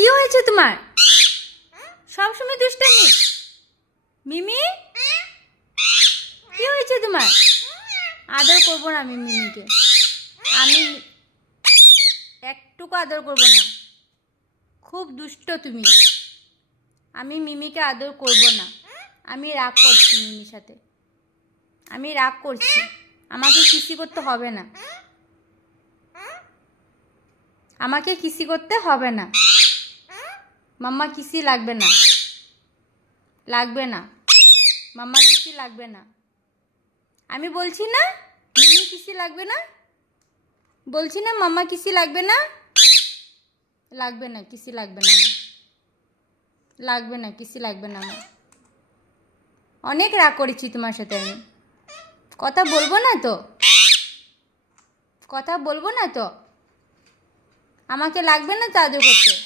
কি হয়েছে তোমার? সবসময় দুষ্টামি। মিমি, কি হয়েছে তোমার? আদর করবো না আমি মিমিকে। আমি একটুকু আদর করবো না। খুব দুষ্ট তুমি। আমি মিমিকে আদর করব না। আমি রাগ করছি মিমির সাথে। আমি রাগ করছি। আমাকে কিসি করতে হবে না। আমাকে কিসি করতে হবে না। মাম্মা কিসি লাগবে না। লাগবে না। মাম্মা কিসি লাগবে না। আমি বলছি না মিমি কিসি লাগবে না। বলছি না মাম্মা কিসি লাগবে না। লাগবে না, কিসি লাগবে না আমার। লাগবে না, কিসি লাগবে না আমার। অনেক রাগ করেছি তোমার সাথে আমি। কথা বলবো না তো। কথা বলবো না তো। আমাকে লাগবে না তো আদর করতে।